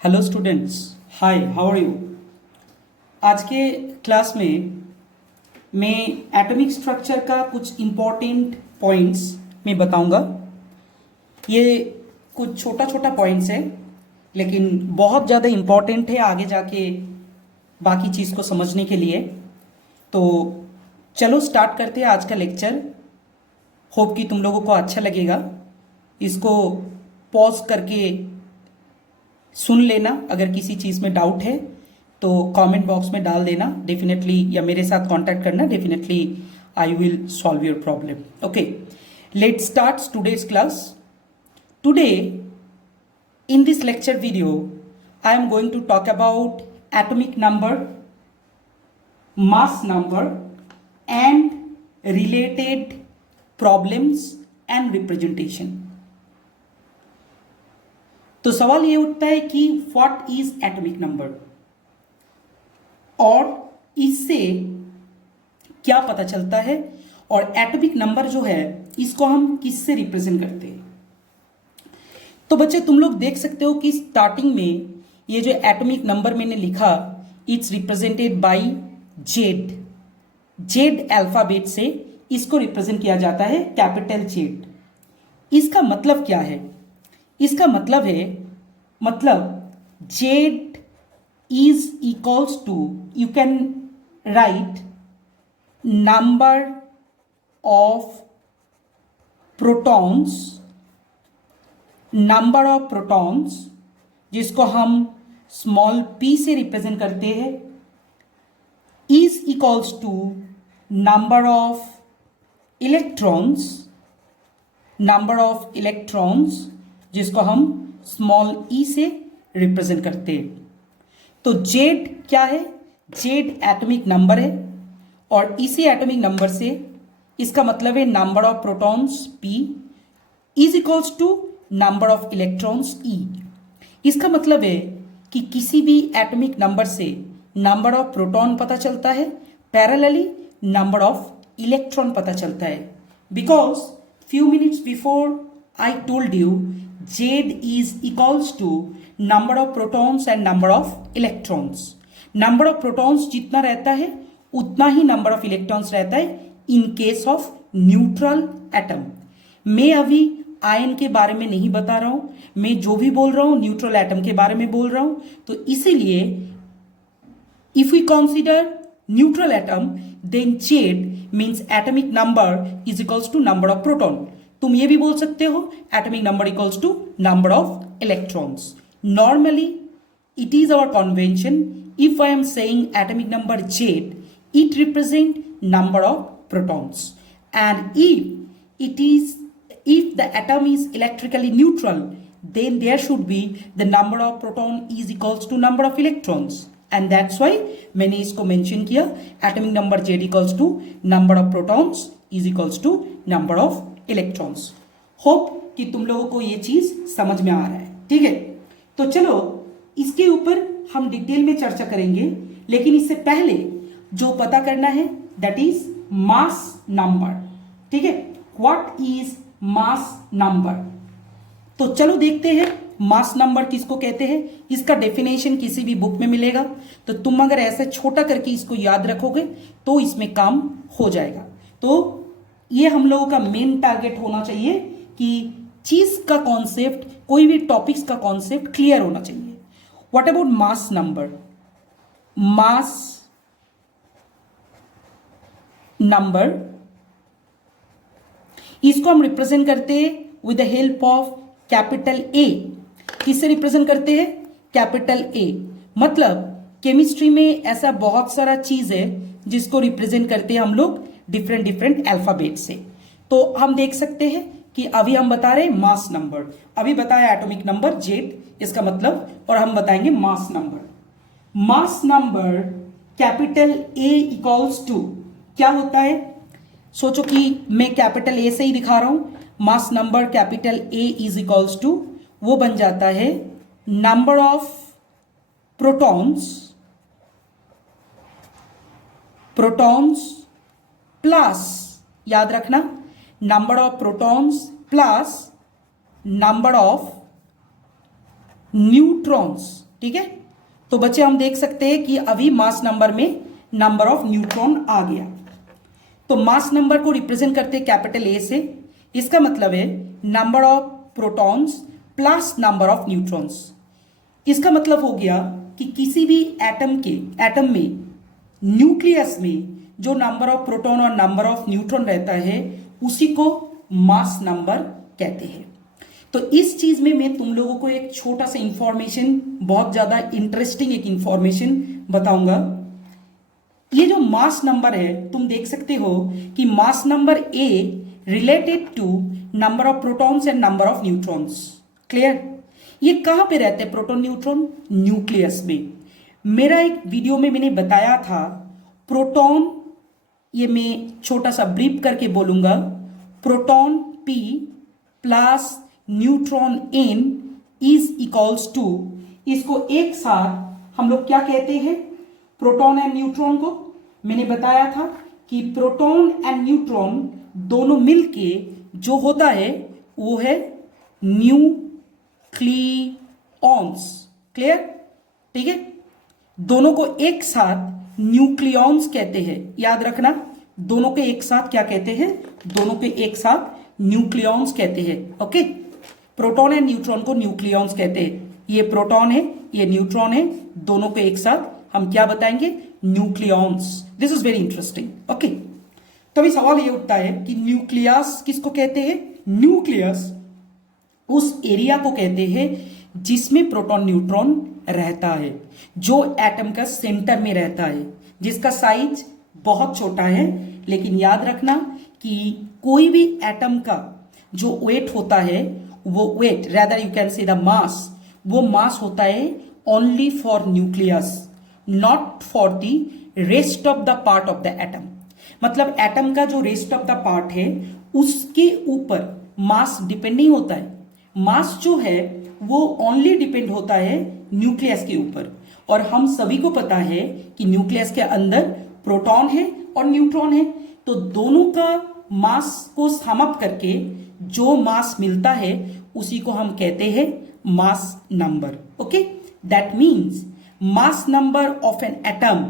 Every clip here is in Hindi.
Hello students, hi, how are you. आज के क्लास में मैं एटॉमिक स्ट्रक्चर का कुछ इम्पोर्टेंट पॉइंट्स मैं बताऊंगा। ये कुछ छोटा छोटा पॉइंट्स है लेकिन बहुत ज़्यादा इम्पोर्टेंट है आगे जाके बाकी चीज़ को समझने के लिए। तो चलो स्टार्ट करते हैं आज का लेक्चर। होप कि तुम लोगों को अच्छा लगेगा। इसको पॉज करके सुन लेना। अगर किसी चीज़ में डाउट है तो कमेंट बॉक्स में डाल देना डेफिनेटली, या मेरे साथ कांटेक्ट करना definitely. I will solve your problem. Okay, let's start today's class. Today in this lecture video I am going to talk about atomic number, mass number and related problems and representation। तो सवाल ये उठता है कि व्हाट इज एटॉमिक नंबर और इससे क्या पता चलता है, और एटॉमिक नंबर जो है इसको हम किससे रिप्रेजेंट करते हैं। तो बच्चे तुम लोग देख सकते हो कि स्टार्टिंग में ये जो एटॉमिक नंबर मैंने लिखा, it's represented by Z. Z alphabet से इसको रिप्रेजेंट किया जाता है, कैपिटल जेड। इसका मतलब क्या है? इसका मतलब है, Z is equals to, you can write number of protons, number of protons जिसको हम स्मॉल p से रिप्रेजेंट करते हैं, is equals to number of electrons, number of electrons जिसको हम स्मॉल e से रिप्रेजेंट करते हैं। तो जेड क्या है? जेड एटॉमिक नंबर है, और इसी एटॉमिक नंबर से इसका मतलब है number of protons p is equals to number of electrons E। इसका मतलब है कि किसी भी एटॉमिक नंबर से नंबर ऑफ प्रोटॉन पता चलता है, पैरेलली नंबर ऑफ इलेक्ट्रॉन पता चलता है। Because few minutes before I told you Z is equals to number of protons and number of electrons. Number of protons जितना रहता है उतना ही नंबर ऑफ इलेक्ट्रॉन्स रहता है in case of neutral atom. मैं अभी आयन के बारे में नहीं बता रहा हूं, मैं जो भी बोल रहा हूं न्यूट्रल एटम के बारे में बोल रहा हूं। तो इसीलिए if we consider neutral atom then Z means atomic number is equals to number of proton. तुम ये भी बोल सकते हो atomic number equals to number of electrons. Normally it is our convention, if I am saying atomic number Z, it represent number of protons, and if the atom is electrically neutral, then there should be the number of proton is equals to number of electrons, and that's why मैंने इसको मेंशन किया atomic number Z equals to number of protons is equals to number of electrons। Hope कि तुम लोगों को ये चीज समझ में आ रहा है, ठीक है। तो चलो इसके ऊपर हम डिटेल में चर्चा करेंगे, लेकिन इससे पहले जो पता करना है दैट इज मास नंबर, ठीक है। What is mass number? तो चलो देखते हैं मास नंबर किसको कहते हैं। इसका डेफिनेशन किसी भी बुक में मिलेगा, तो तुम अगर ऐसे छोटा करके इसको याद रखोगे तो इसमें काम हो जाएगा। तो ये हम लोगों का मेन टारगेट होना चाहिए कि चीज का कॉन्सेप्ट, कोई भी टॉपिक्स का कॉन्सेप्ट क्लियर होना चाहिए। What about mass number? Mass number इसको हम रिप्रेजेंट करते हैं with the help of capital A. किससे रिप्रेजेंट करते हैं? Capital A. मतलब केमिस्ट्री में ऐसा बहुत सारा चीज है जिसको रिप्रेजेंट करते हैं हम लोग डिफरेंट डिफरेंट अल्फाबेट से। तो हम देख सकते हैं कि अभी हम बता रहे हैं मास नंबर, अभी बताया एटॉमिक नंबर जेड, इसका मतलब, और हम बताएंगे mass number. Mass number capital A equals to क्या होता है? सोचो कि मैं कैपिटल ए से ही दिखा रहा हूं। Mass number capital A is equals to, वो बन जाता है नंबर ऑफ प्रोटॉन्स, प्लस, याद रखना, number of protons plus number of neutrons ठीक है। तो बच्चे हम देख सकते हैं कि अभी मास नंबर में नंबर ऑफ न्यूट्रॉन आ गया। तो मास नंबर को रिप्रेजेंट करते हैं कैपिटल ए से। इसका मतलब है number of protons plus number of neutrons. इसका मतलब हो गया कि किसी भी एटम में न्यूक्लियस में जो नंबर ऑफ प्रोटॉन और नंबर ऑफ न्यूट्रॉन रहता है उसी को मास नंबर कहते हैं। तो इस चीज में मैं तुम लोगों को एक छोटा सा इंफॉर्मेशन, बहुत ज्यादा इंटरेस्टिंग एक इंफॉर्मेशन बताऊंगा। ये जो मास नंबर है तुम देख सकते हो कि mass number A related to number of protons and number of neutrons. Clear? ये कहां पे रहते हैं प्रोटॉन न्यूट्रॉन? न्यूक्लियस में। मेरा एक वीडियो में मैंने बताया था प्रोटॉन, ये मैं छोटा सा ब्रीफ करके बोलूंगा, proton P plus neutron N is equals to, इसको एक साथ हम लोग क्या कहते हैं? प्रोटॉन एंड न्यूट्रॉन को मैंने बताया था कि प्रोटॉन एंड न्यूट्रॉन दोनों मिलके जो होता है वो है न्यूक्लियॉन्स। क्लियर? ठीक है, दोनों को एक साथ न्यूक्लियॉन्स कहते हैं। याद रखना, दोनों के एक साथ क्या कहते हैं? दोनों के एक साथ न्यूक्लियॉन्स कहते हैं। ओके, प्रोटॉन एंड न्यूट्रॉन को न्यूक्लियॉन्स कहते हैं। ये प्रोटॉन है, ये न्यूट्रॉन है, दोनों के एक साथ हम क्या बताएंगे? Nucleons. This is very interesting. Okay, तो अभी सवाल ये उठता है कि न्यूक्लियस किसको कहते हैं? न्यूक्लियस उस एरिया को कहते हैं जिसमें प्रोटॉन न्यूट्रॉन रहता है, जो एटम का सेंटर में रहता है, जिसका साइज बहुत छोटा है। लेकिन याद रखना कि कोई भी एटम का जो वेट होता है, वो wait, rather you can say the mass, वो मास होता है only for nucleus, not for the rest of the part of the atom. मतलब एटम का जो रेस्ट ऑफ द पार्ट है उसके ऊपर मास डिपेंड नहीं होता है। मास जो है वो ओनली डिपेंड होता है न्यूक्लियस के ऊपर। और हम सभी को पता है कि न्यूक्लियस के अंदर प्रोटॉन है और न्यूट्रॉन है। तो दोनों का मास को सम अप करके जो मास मिलता है उसी को हम कहते हैं mass number. Okay, that means mass number of an atom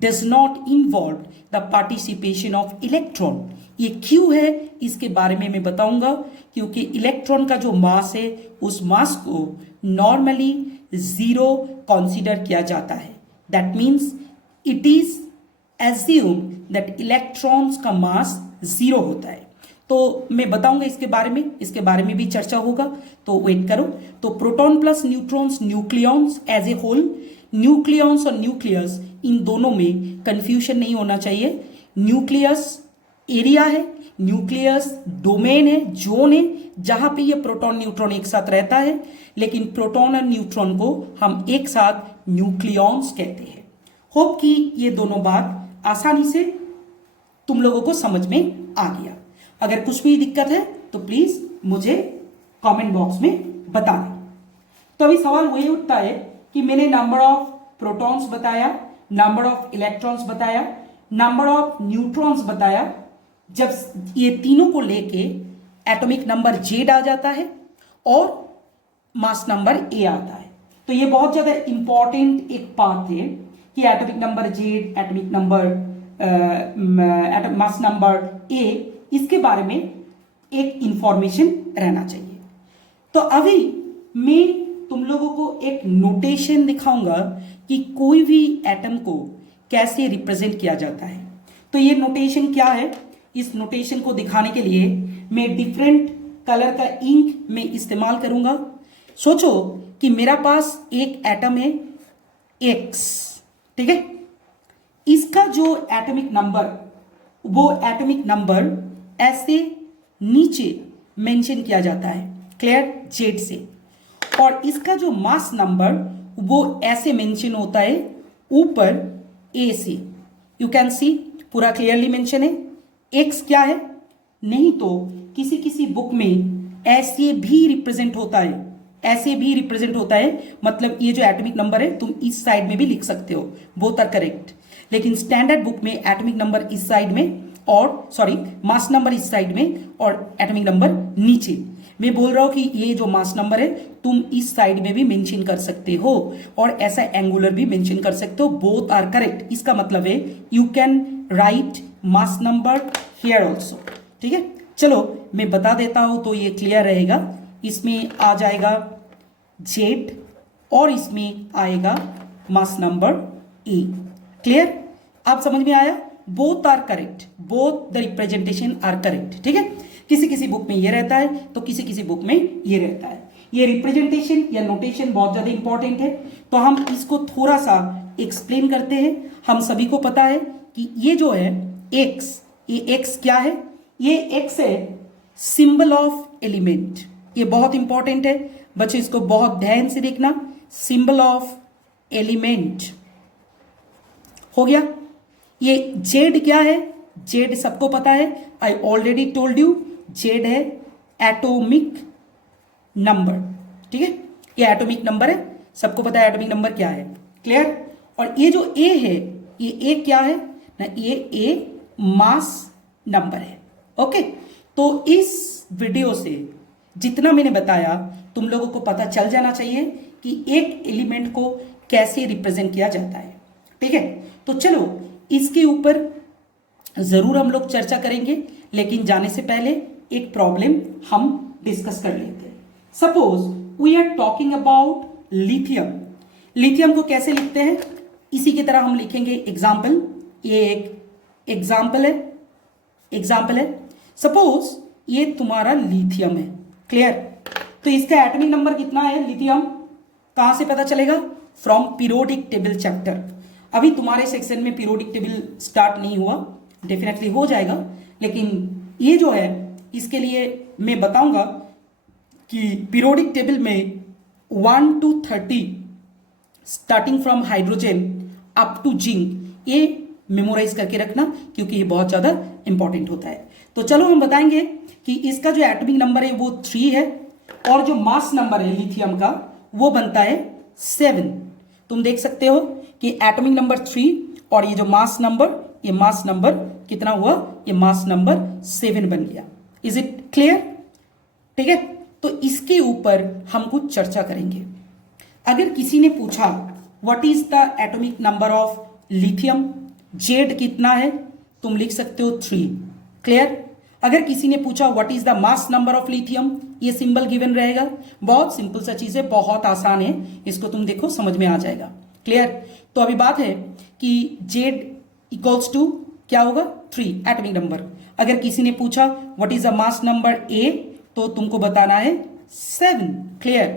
does not involve the participation of electron. ये क्यों है इसके बारे में मैं बताऊंगा, क्योंकि इलेक्ट्रॉन का जो मास है उस मास को नॉर्मली जीरो कंसीडर किया जाता है। That means it is assume that electrons का मास जीरो होता है। तो मैं बताऊंगा इसके बारे में भी चर्चा होगा, तो वेट करो। तो proton plus neutrons, nucleons as a whole, nucleons और न्यूक्लियस इन दोनों में कंफ्यूजन नहीं होना चाहिए। न्यूक्लियस एरिया है, न्यूक्लियस डोमेन है, जोन है, जहां पे ये प्रोटॉन न्यूट्रॉन एक साथ रहता है। लेकिन प्रोटॉन और न्यूट्रॉन को हम एक साथ न्यूक्लियॉन्स कहते हैं। होप कि ये दोनों बात आसानी से तुम लोगों को समझ में आ गया। अगर कुछ भी दिक्कत है तो प्लीज मुझे कमेंट बॉक्स में बताना। तो अभी सवाल वही उठता है कि मैंने नंबर ऑफ प्रोटॉन्स बताया, नंबर ऑफ इलेक्ट्रॉन्स बताया, नंबर ऑफ न्यूट्रॉन्स बताया। जब ये तीनों को लेके एटॉमिक नंबर जेड आ जाता है और मास नंबर ए आता है। तो ये बहुत ज्यादा इंपॉर्टेंट एक पार्ट है कि atomic number Z, atomic number mass number ए, इसके बारे में एक इंफॉर्मेशन रहना चाहिए। तो अभी मैं तुम लोगों को एक नोटेशन दिखाऊंगा कि कोई भी एटम को कैसे रिप्रेजेंट किया जाता है। तो ये नोटेशन क्या है? इस नोटेशन को दिखाने के लिए मैं डिफरेंट कलर का इंक में इस्तेमाल करूंगा। सोचो कि मेरा पास एक एटम है X, ठीक है। इसका जो एटॉमिक नंबर, वो एटॉमिक नंबर ऐसे नीचे मेंशन किया जाता है, क्लियर, जेड से। और इसका जो मास नंबर वो ऐसे मेंशन होता है ऊपर ए से। यू कैन सी पूरा क्लियरली मेंशन है। एक्स क्या है? नहीं तो किसी किसी बुक में ऐसे भी रिप्रेजेंट होता है, ऐसे भी रिप्रेजेंट होता है। मतलब ये जो एटॉमिक नंबर है तुम इस साइड में भी लिख सकते हो, बोथ आर करेक्ट। लेकिन स्टैंडर्ड बुक में एटॉमिक नंबर इस साइड में और मास नंबर इस साइड में और एटॉमिक नंबर नीचे। मैं बोल रहा हूं कि ये जो मास नंबर है तुम इस साइड में भी मेंशन कर सकते हो और ऐसा एंगुलर भी मेंशन कर सकते हो, बोथ आर करेक्ट। इसका मतलब है you can right mass number here also. ठीक है, चलो मैं बता देता हूं तो ये क्लियर रहेगा। इसमें आ जाएगा जेड और इसमें आएगा मास नंबर ए। क्लियर, आप समझ में आया? Both are correct, both the representation are correct. ठीक है, किसी किसी बुक में ये रहता है तो किसी किसी बुक में ये रहता है। ये रिप्रेजेंटेशन या नोटेशन बहुत ज्यादा इंपॉर्टेंट है, तो हम इसको थोड़ा सा एक्सप्लेन करते हैं। हम सभी को पता है कि ये जो है एक्स, ये एक्स क्या है? ये एक्स है सिंबल ऑफ एलिमेंट। ये बहुत इंपॉर्टेंट है बच्चे, इसको बहुत ध्यान से देखना। सिंबल ऑफ एलिमेंट हो गया। ये जेड क्या है? जेड सबको पता है, I already told you, Z है एटॉमिक नंबर। ठीक है, ये एटॉमिक नंबर है, सबको पता है एटॉमिक नंबर क्या है। क्लियर? और ये जो ए है, ये ए क्या है ना? ये ए मास नंबर है। ओके, तो इस वीडियो से जितना मैंने बताया तुम लोगों को पता चल जाना चाहिए कि एक एलिमेंट को कैसे रिप्रेजेंट किया जाता है। ठीक है, तो चलो इसके ऊपर जरूर हम लोग चर्चा करेंगे, लेकिन जाने से पहले एक प्रॉब्लम हम डिस्कस कर लेते हैं। Suppose we are talking about lithium. Lithium को कैसे लिखते हैं? इसी की तरह हम लिखेंगे एग्जाम्पल। ये एक एग्जाम्पल है। सपोज ये तुम्हारा लिथियम है। क्लियर? तो इसका एटॉमिक नंबर कितना है लिथियम? कहां से पता चलेगा? From periodic table chapter. अभी तुम्हारे सेक्शन में पीरियोडिक टेबल स्टार्ट नहीं हुआ, डेफिनेटली हो जाएगा, लेकिन ये जो है इसके लिए मैं बताऊंगा कि पीरियोडिक टेबल में 1 to 30 starting from hydrogen up to zinc, ये मेमोराइज करके रखना क्योंकि ये बहुत ज्यादा इंपॉर्टेंट होता है। तो चलो हम बताएंगे कि इसका जो एटॉमिक नंबर है वो 3 है और जो मास नंबर है लिथियम का वो बनता है 7। तुम देख सकते हो कि एटॉमिक नंबर 3 और ये जो मास नंबर, ये मास नंबर कितना हुआ? ये मास नंबर 7 बन गया। Is it clear? ठीक है, तो इसके ऊपर हम कुछ चर्चा करेंगे। अगर किसी ने पूछा what is the atomic number of lithium, Z कितना है, तुम लिख सकते हो 3। क्लियर? अगर किसी ने पूछा what is the mass number of lithium, ये सिंबल गिवन रहेगा। बहुत सिंपल सा चीज है, बहुत आसान है, इसको तुम देखो समझ में आ जाएगा। क्लियर? तो अभी बात है कि जेड इक्वल्स टू क्या होगा? 3 एटॉमिक नंबर। अगर किसी ने पूछा what is the mass number ए, तो तुमको बताना है 7। क्लियर?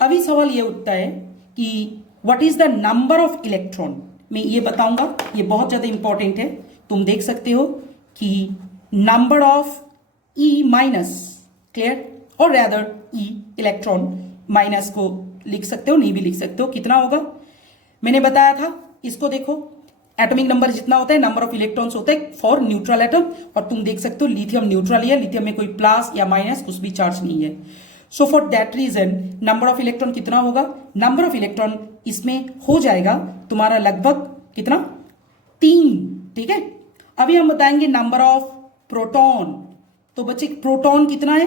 अभी सवाल ये उठता है कि what is the number of electron. मैं ये बताऊंगा, ये बहुत ज्यादा इंपॉर्टेंट है। तुम देख सकते हो कि number of E minus, clear, और रैदर ई इलेक्ट्रॉन माइनस को लिख सकते हो, नहीं भी लिख सकते हो। कितना होगा मैंने बताया था, इसको देखो। एटॉमिक नंबर जितना होता है नंबर ऑफ इलेक्ट्रॉन्स होता है फॉर न्यूट्रल एटम, और तुम देख सकते हो लिथियम न्यूट्रल है, लिथियम में कोई प्लस या माइनस कुछ भी चार्ज नहीं है। So for that reason number of electron कितना होगा? नंबर ऑफ इलेक्ट्रॉन इसमें हो जाएगा तुम्हारा लगभग कितना? 3। ठीक है, अभी हम बताएंगे नंबर ऑफ प्रोटॉन। तो बच्चे प्रोटॉन कितना है?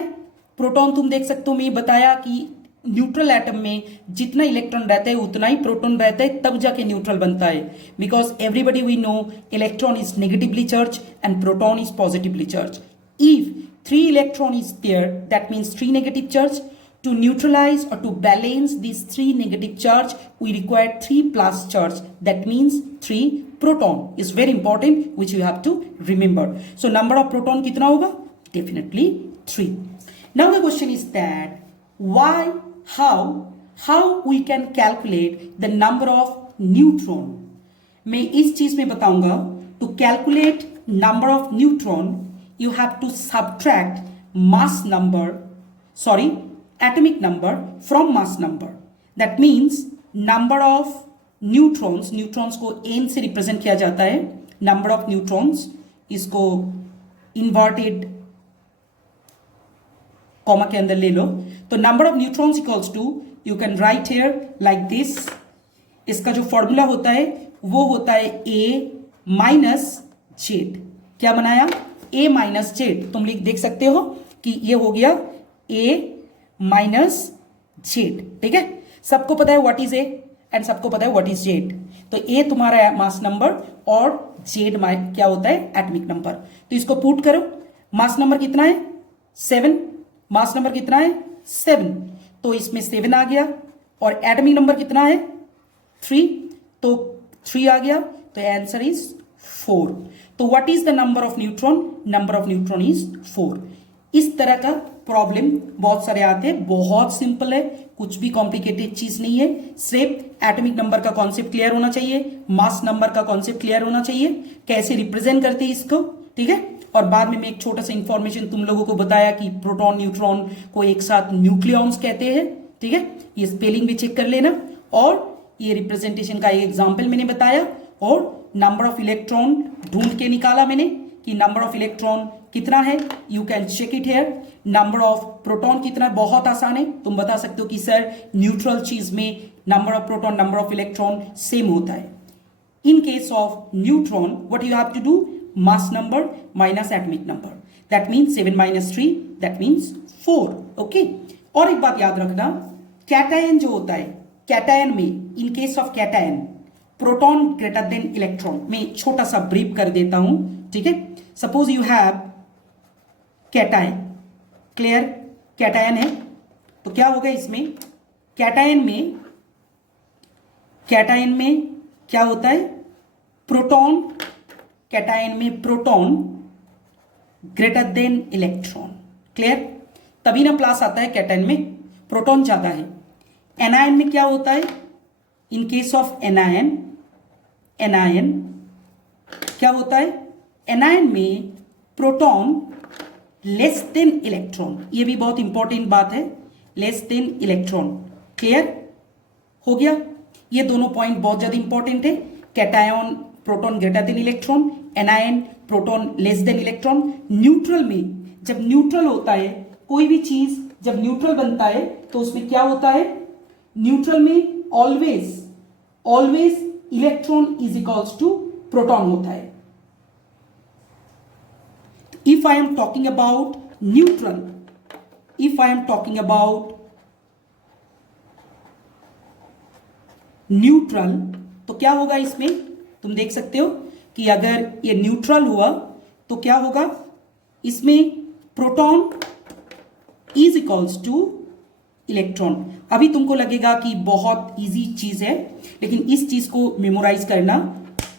प्रोटॉन तुम देख सकते हो, मैं बताया कि न्यूट्रल एटम में जितना इलेक्ट्रॉन रहता है उतना ही प्रोटॉन रहता है, तब जाके न्यूट्रल बनता है। Because everybody we know electron is negatively charge and proton is positively charge. If 3 electron is there, that means 3 negative charge. To neutralize or to balance these 3 negative charge, we require 3 plus charge. That means 3 proton is very important, which you have to remember. So number of proton कितना होगा? Definitely 3. Now the question is that why, how we can calculate the number of neutron. मैं इस चीज में बताऊंगा। To calculate number of neutron, you have to subtract atomic number from mass number. That means number of neutrons को n से रिप्रेजेंट किया जाता है। number of neutrons इसको inverted कॉमा के अंदर ले लो। तो number of neutrons equals to, you can write here like this. इसका जो फॉर्मूला होता है वो होता है a माइनस जेड। क्या बनाया? a minus Z. तुम देख सकते हो कि ये हो गया ए माइनस जेड, ठीक है। सबको पता है व्हाट इज ए एंड सबको पता है व्हाट इज जेड। तो ए तुम्हारा मास नंबर और जेड क्या होता है, एटॉमिक नंबर। तो इसको पुट करो, मास नंबर कितना है 7, मास नंबर कितना है 7, तो इसमें 7 आ गया, और एटॉमिक नंबर कितना है 3, तो 3 आ गया, तो आंसर इज 4। तो what is the number of neutron, number of neutron is 4। इस तरह का प्रॉब्लम बहुत सारे आते हैं, बहुत सिंपल है, कुछ भी कॉम्प्लिकेटेड चीज नहीं है, सिर्फ एटॉमिक नंबर का कॉन्सेप्ट क्लियर होना चाहिए, मास नंबर का कॉन्सेप्ट क्लियर होना चाहिए, कैसे रिप्रेजेंट करते हैं इसको, ठीक है। और बाद में मैं एक छोटा सा इंफॉर्मेशन तुम लोगों को बताया कि प्रोटॉन न्यूट्रॉन को एक साथ न्यूक्लियॉन्स कहते हैं, ठीक है। ये स्पेलिंग भी चेक कर लेना, और ये रिप्रेजेंटेशन का एक एग्जाम्पल मैंने बताया, और नंबर ऑफ इलेक्ट्रॉन ढूंढ के निकाला मैंने कि नंबर ऑफ इलेक्ट्रॉन कितना है, you can check it here. Number of proton कितना है, बहुत आसान है, तुम बता सकते हो कि सर न्यूट्रल चीज में number of proton number of electron same होता है। In case of neutron what you have to do, mass number minus atomic number, that means 7 minus 3 that means 4, okay. और एक बात याद रखना, कैटायन जो होता है, कैटायन में इन case of cation proton greater than electron, मैं छोटा सा ब्रीफ कर देता हूं, ठीक है। Suppose you have cation, clear, cation है, तो क्या होगा इसमें, कैटायन में क्या होता है, प्रोटॉन, कैटायन में proton greater than electron, clear, तभी ना प्लस आता है कैटायन में, प्रोटॉन ज्यादा है। एनायन में क्या होता है, इन केस ऑफ एनायन क्या होता है, एनायन में प्रोटॉन लेस देन इलेक्ट्रॉन, ये भी बहुत इंपॉर्टेंट बात है, लेस देन इलेक्ट्रॉन, क्लियर हो गया। ये दोनों पॉइंट बहुत ज्यादा इंपॉर्टेंट है, cation proton greater than electron, anion proton less than electron. Neutral में जब न्यूट्रल होता है, कोई भी चीज जब न्यूट्रल बनता है तो उसमें क्या होता है, न्यूट्रल में always electron is equals to proton होता है। If I am talking about neutral, तो क्या होगा इसमें, तुम देख सकते हो कि अगर ये न्यूट्रल हुआ तो क्या होगा, इसमें proton is equals two electron. अभी तुमको लगेगा कि बहुत इजी चीज है, लेकिन इस चीज को मेमोराइज करना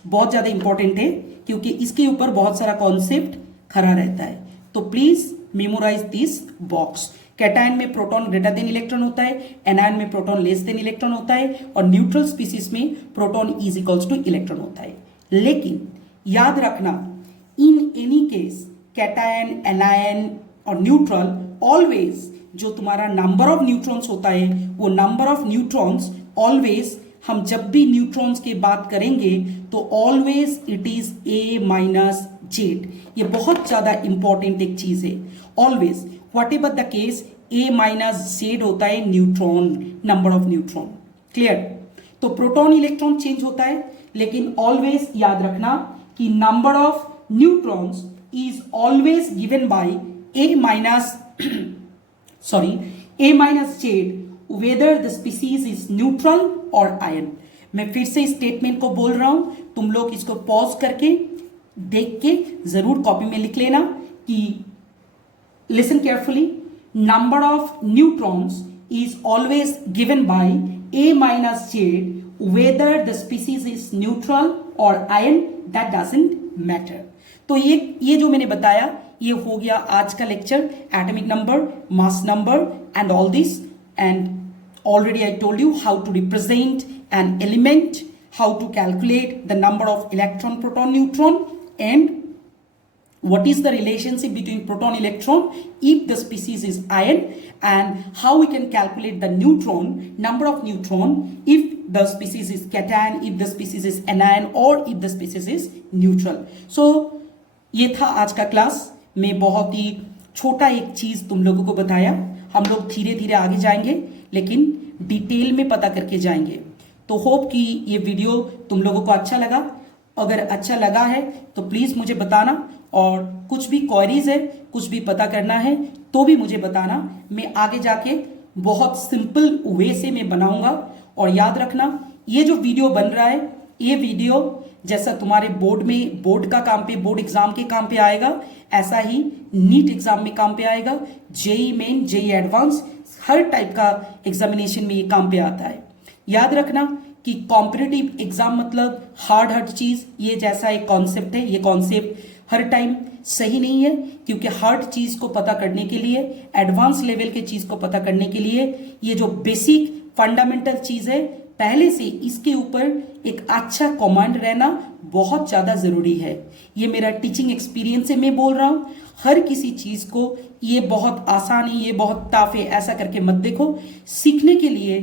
बहुत ज्यादा इंपॉर्टेंट है, क्योंकि इसके ऊपर बहुत सारा कॉन्सेप्ट खड़ा रहता है। तो please memorise this box. Cation में प्रोटॉन ग्रेटर देन इलेक्ट्रॉन होता है, एनायन में प्रोटॉन लेस देन इलेक्ट्रॉन होता है, और न्यूट्रल स्पीसीज में proton is equals two electron होता है। लेकिन याद रखना, in any case cation, anion और न्यूट्रल, ऑलवेज जो तुम्हारा नंबर ऑफ न्यूट्रॉन्स होता है, वो नंबर ऑफ न्यूट्रॉन्स ऑलवेज, हम जब भी न्यूट्रॉन्स की बात करेंगे तो always it is a minus Z. ये बहुत ज्यादा इंपॉर्टेंट एक चीज है, always what ever the case A minus Z होता है neutron, number of neutron, clear. तो प्रोटॉन इलेक्ट्रॉन चेंज होता है, लेकिन ऑलवेज याद रखना कि number of neutrons is always given by A minus Z whether the species is neutral or ion। मैं फिर से स्टेटमेंट को बोल रहा हूं, तुम लोग इसको पॉज करके देख के जरूर कॉपी में लिख लेना कि listen carefully, number of neutrons is always given by A minus Z whether the species is neutral और आयन, दैट डजंट मैटर। तो ये जो मैंने बताया, ये हो गया आज का lecture, atomic number, mass number and all this. And already I told you how to represent an element, how to calculate the number of electron, proton, neutron, and what is the relationship between proton, electron if the species is ion, and how we can calculate the neutron, number of neutron if the species is cation, if the species is anion, or if the species is neutral। So ये था आज का क्लास में, बहुत ही छोटा एक चीज तुम लोगों को बताया। हम लोग धीरे धीरे आगे जाएंगे, लेकिन डिटेल में पता करके जाएंगे। तो होप कि ये वीडियो तुम लोगों को अच्छा लगा। अगर अच्छा लगा है तो प्लीज मुझे बताना, और कुछ भी क्वेरीज है, कुछ भी पता करना है तो भी मुझे बताना, मैं आगे जाके बहुत सिंपल वे से मैं बनाऊंगा। और याद रखना, ये जो वीडियो बन रहा है, ये वीडियो जैसा तुम्हारे बोर्ड में, बोर्ड का काम पे, बोर्ड एग्जाम के काम पे आएगा, ऐसा ही नीट एग्जाम में काम पे आएगा, जेई मेन, जेई एडवांस, हर टाइप का एग्जामिनेशन में ये काम पे आता है। याद रखना कि कॉम्पिटिटिव एग्जाम मतलब हार्ड चीज, ये जैसा एक कॉन्सेप्ट है, ये कॉन्सेप्ट हर टाइम सही नहीं है, क्योंकि हार्ड चीज को पता करने के लिए, एडवांस लेवल के चीज को पता करने के लिए, ये जो बेसिक फंडामेंटल चीज है, पहले से इसके ऊपर एक अच्छा कमांड रहना बहुत ज्यादा जरूरी है। ये मेरा टीचिंग एक्सपीरियंस से मैं बोल रहा हूं। हर किसी चीज को ये बहुत आसान है, ये बहुत टफ है, ऐसा करके मत देखो। सीखने के लिए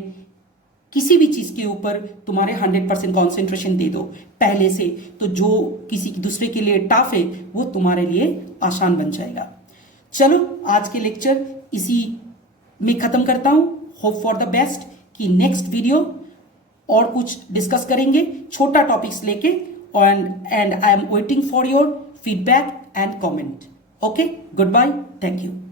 किसी भी चीज के ऊपर तुम्हारे 100% कॉन्सेंट्रेशन दे दो पहले से, तो जो किसी दूसरे के लिए टफ है वो तुम्हारे लिए आसान बन जाएगा। चलो आज के लेक्चर इसी में खत्म करता हूं। होप फॉर द बेस्ट कि नेक्स्ट वीडियो और कुछ डिस्कस करेंगे, छोटा टॉपिक्स लेके, and I am waiting for your feedback and comment. Okay, good bye, thank you.